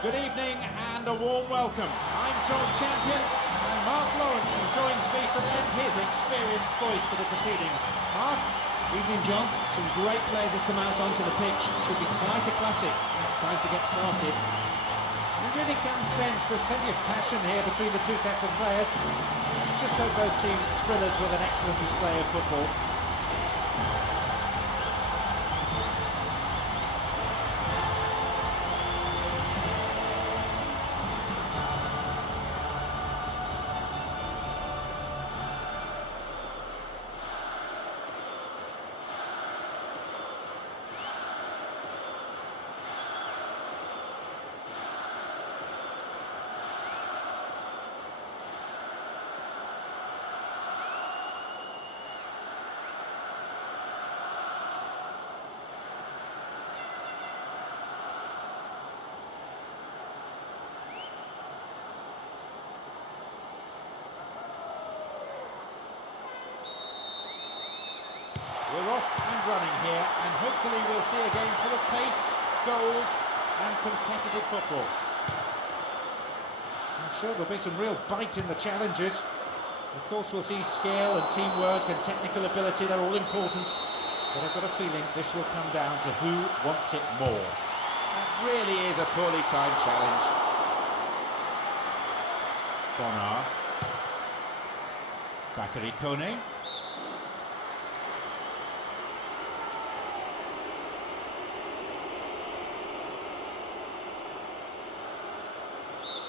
Good evening and a warm welcome. I'm John Champion and Mark Lawrenson joins me to lend his experienced voice to the proceedings. Mark? Evening, John. Some great players have come out onto the pitch. Should be quite a classic. Time to get started. You really can sense there's plenty of passion here between the two sets of players. Let's just hope both teams thrill us with an excellent display of football. We're off and running here, and hopefully we'll see a game full of pace, goals and competitive football. I'm sure there'll be some real bite in the challenges. Of course we'll see skill and teamwork and technical ability, they're all important. But I've got a feeling this will come down to who wants it more. That really is a poorly timed challenge. Bonar. Bakary Kone.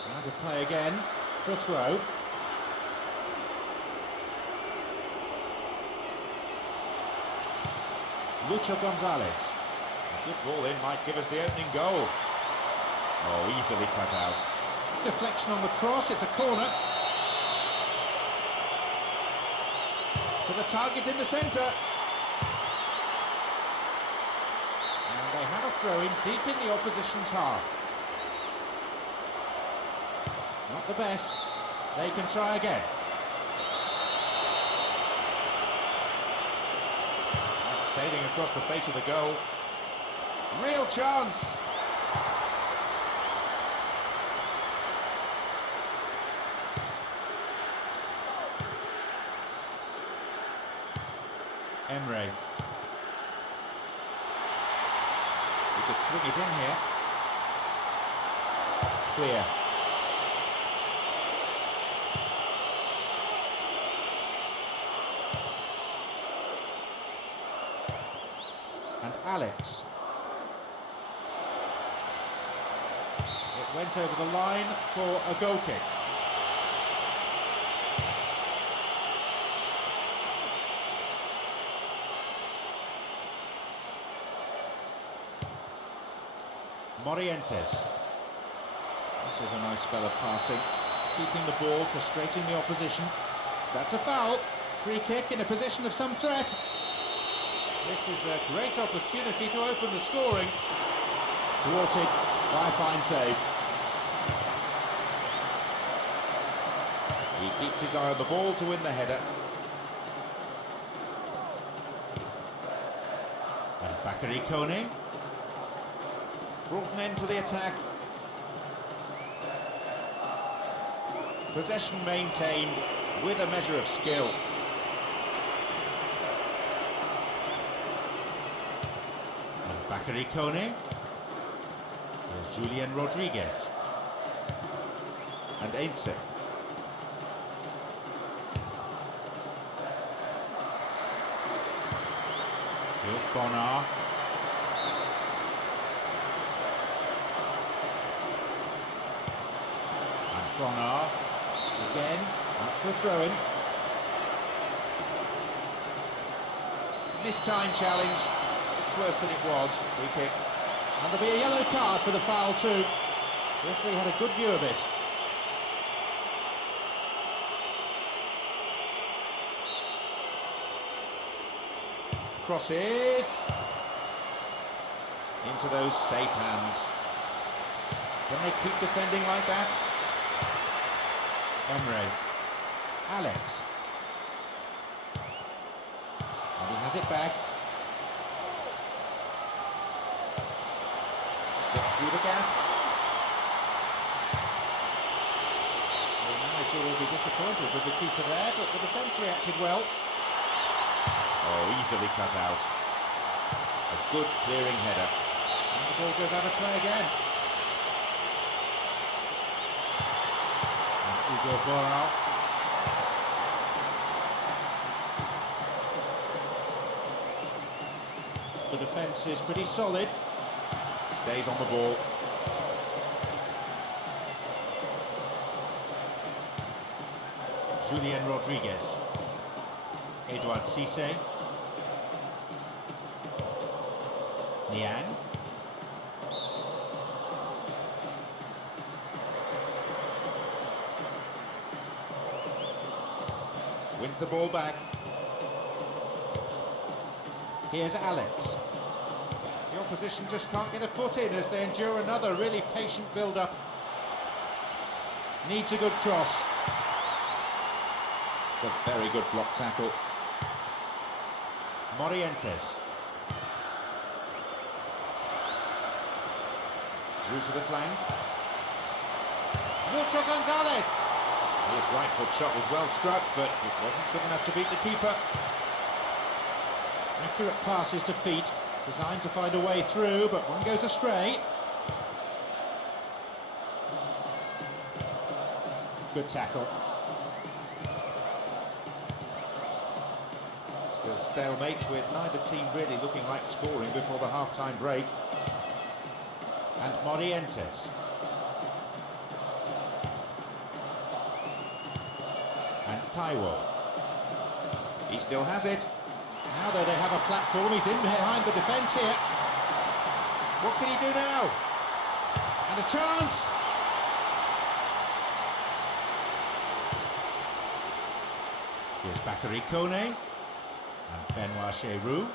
Now to play again for a throw. Lucho Gonzalez. A good ball in might give us the opening goal. Oh, easily cut out. Deflection on the cross, it's a corner. To the target in the centre. And they have a throw in deep in the opposition's half. Not the best. They can try again. That's sailing across the face of the goal. Real chance. Emre. You could swing it in here. Clear. And Alex. It went over the line for a goal kick. Morientes. This is a nice spell of passing, keeping the ball, frustrating the opposition. That's a foul. Free kick in a position of some threat. This is a great opportunity to open the scoring. Thwarted by a fine save. He keeps his eye on the ball to win the header. And Bakary Kone. Brought an end to the attack. Possession maintained with a measure of skill. And Bakary Kone. Here's Julian Rodriguez. and Ainse. Here's Bonar. And Bonar again, up for a throw-in. Missed time challenge. It's worse than it was. Free kick. And there'll be a yellow card for the foul too. The referee had a good view of it. Crosses into those safe hands. Can they keep defending like that? Emre. Alex. And he has it back. Slip through the gap. The manager will be disappointed with the keeper there, but the defence reacted well. Oh, easily cut out. A good clearing header. And the ball goes out of play again. And Hugo Boral. The defence is pretty solid. Stays on the ball. Julian Rodriguez. Edouard Cissé. Niang. Wins the ball back. Here's Alex. The opposition just can't get a foot in as they endure another really patient build-up. Needs a good cross. It's a very good block tackle. Morientes. Through to the flank. Nacho Gonzalez. His right foot shot was well struck, but it wasn't good enough to beat the keeper. Accurate passes to feet, designed to find a way through, but one goes astray. Good tackle. Still stalemate with neither team really looking like scoring before the half-time break. And Morientes. And Taiwo. He still has it. Now though they have a platform, he's in behind the defence here. What can he do now? And a chance! Here's Bakary Kone and Benoit Cheroux.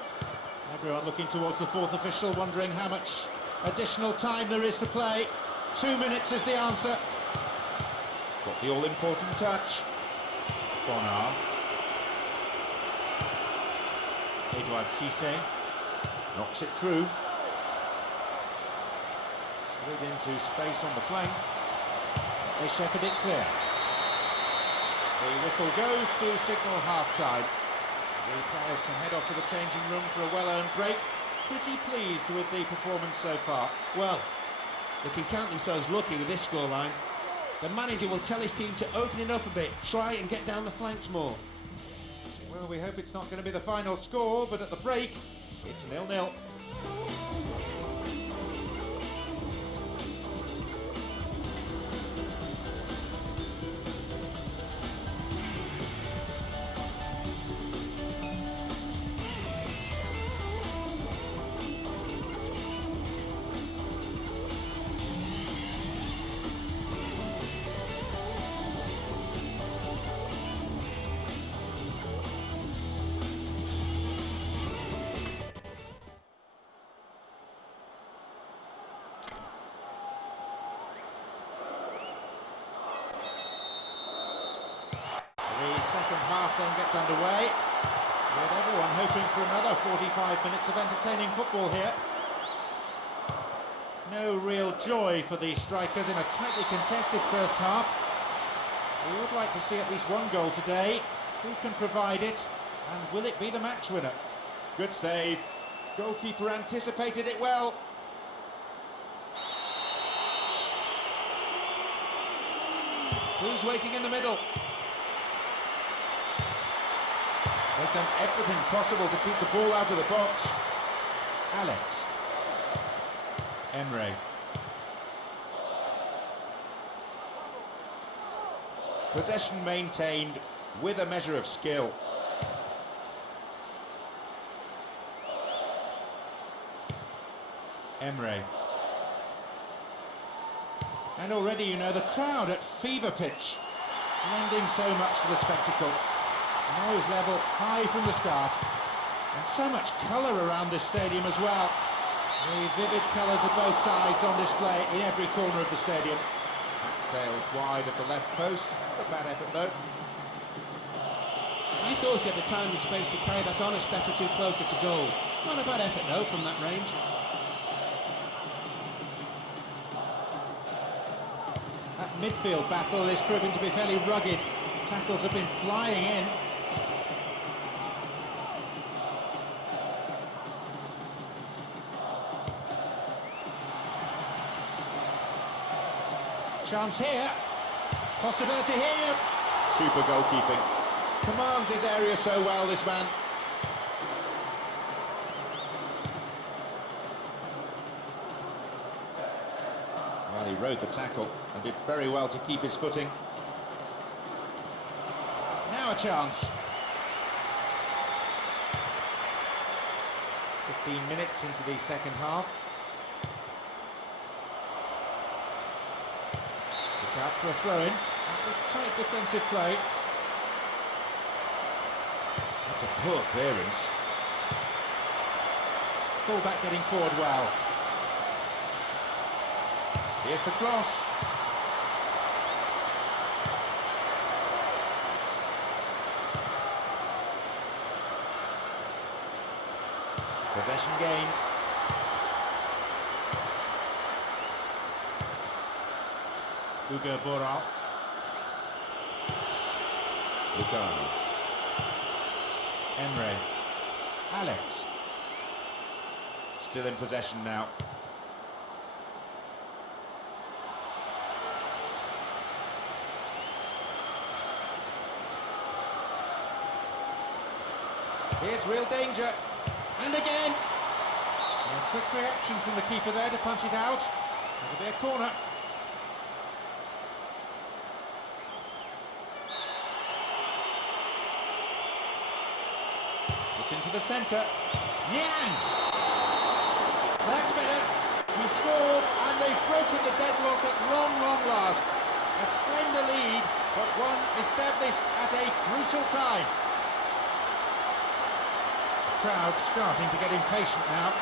Everyone looking towards the fourth official, wondering how much additional time there is to play. 2 minutes is the answer. Got the all-important touch. Bonar. Edouard Cissé knocks it through. Slid into space on the flank. They shepherd it clear. The whistle goes to signal half-time. The players can head off to the changing room for a well-earned break. Pretty pleased with the performance so far. Well, they can count themselves lucky with this scoreline. The manager will tell his team to open it up a bit, try and get down the flanks more. Well, we hope it's not going to be the final score, but at the break, it's 0-0. Second half then gets underway, with everyone hoping for another 45 minutes of entertaining football here. No real joy for the strikers in a tightly contested first half. We would like to see at least one goal today. Who can provide it, and will it be the match winner? Good save. Goalkeeper anticipated it well. Who's waiting in the middle? They've done everything possible to keep the ball out of the box. Alex. Emre. Possession maintained with a measure of skill. Emre. And already, you know, the crowd at fever pitch, lending so much to the spectacle. Noise level high from the start, and so much colour around this stadium as well. The vivid colours of both sides on display in every corner of the stadium. That sails wide of the left post. Not a bad effort though. I thought he had the time and space to carry that on a step or two closer to goal. Not a bad effort though from that range. That midfield battle is proving to be fairly rugged. Tackles have been flying in. Chance here. Possibility here. Super goalkeeping. Commands his area so well, this man. Well, he rode the tackle and did very well to keep his footing. Now a chance. 15 minutes into the second half. It's out for a throw-in. That was tight defensive play. That's a poor clearance. Fullback getting forward well. Here's the cross. Possession gained. Hugo Boral. Lugano. Emre. Alex. Still in possession now. Here's real danger. And again. A quick reaction from the keeper there to punch it out. It'll be a corner. It's into the centre. Niang! That's better. He scored and they've broken the deadlock at long last. A slender lead, but one established at a crucial time. The crowd starting to get impatient now.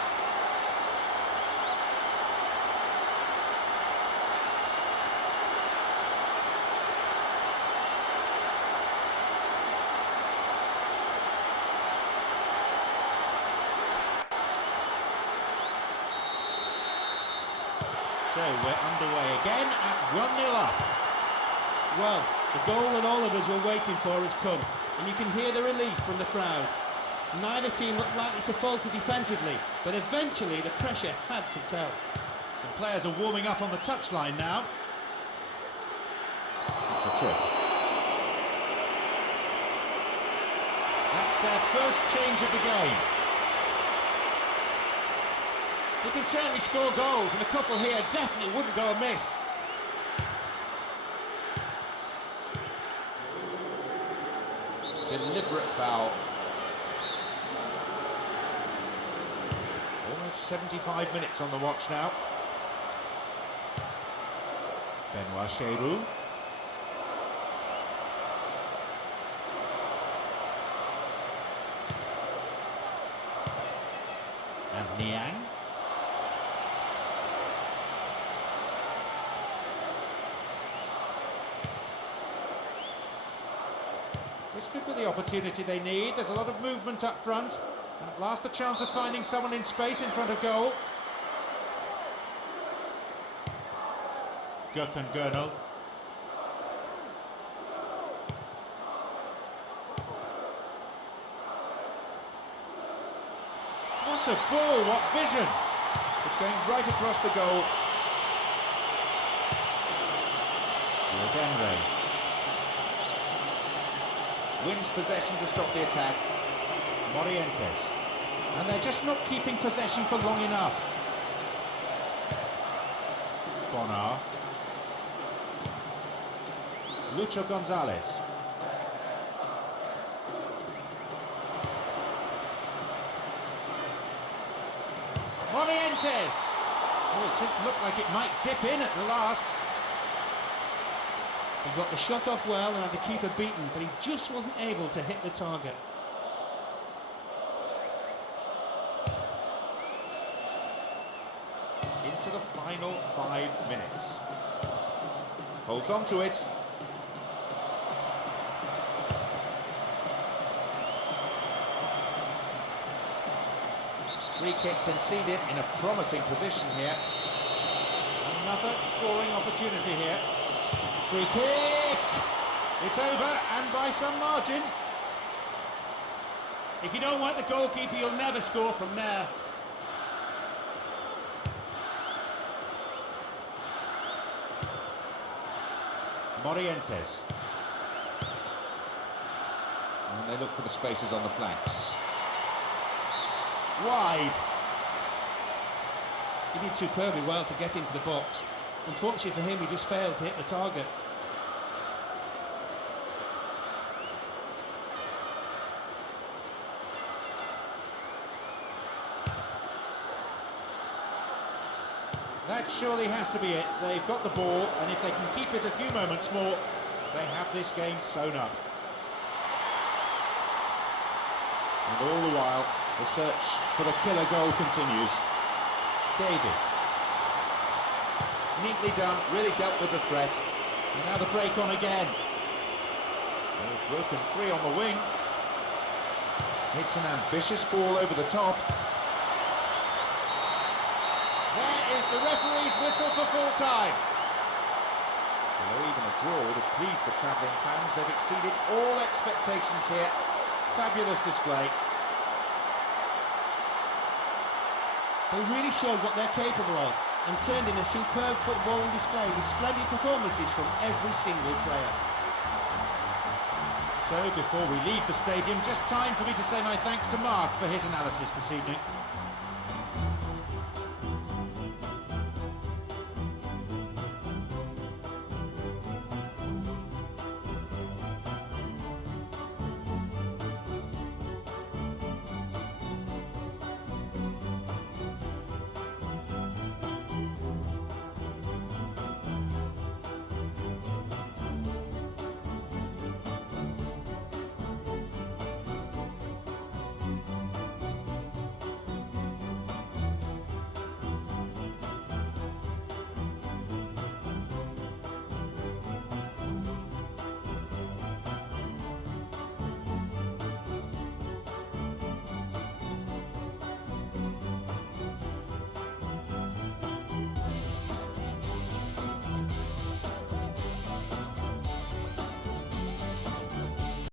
So we're underway again at 1-0 up. Well, the goal that all of us were waiting for has come, and you can hear the relief from the crowd. Neither team looked likely to falter defensively, but eventually the pressure had to tell. Some players are warming up on the touchline now. That's a trip. That's their first change of the game. He can certainly score goals, and a couple here definitely wouldn't go amiss. Deliberate foul. Almost 75 minutes on the watch now. Benoit Cheyrou. And Niang. This could be the opportunity they need. There's a lot of movement up front. And at last the chance of finding someone in space in front of goal. Gökhan Gönül. What a ball, what vision! It's going right across the goal. Here's Emre. Wins possession to stop the attack. Morientes. And they're just not keeping possession for long enough. Bonar. Lucho Gonzalez. Morientes! Oh, it just looked like it might dip in at the last. He got the shot off well and had the keeper beaten, but he just wasn't able to hit the target. Into the final 5 minutes. Holds on to it. Free kick conceded in a promising position here. Another scoring opportunity here. Free kick! It's over, and by some margin. If you don't want the goalkeeper, you'll never score from there. Morientes. And they look for the spaces on the flanks. Wide. He did superbly well to get into the box. Unfortunately for him, he just failed to hit the target. That surely has to be it. They've got the ball, and if they can keep it a few moments more, they have this game sewn up. And all the while, the search for the killer goal continues. David. Neatly done, really dealt with the threat. And now the break on again. Oh, broken free on the wing. Hits an ambitious ball over the top. There is the referee's whistle for full time. Although even a draw would have pleased the travelling fans, they've exceeded all expectations here. Fabulous display. They really showed what they're capable of and turned in a superb footballing display with splendid performances from every single player. So before we leave the stadium, just time for me to say my thanks to Mark for his analysis this evening.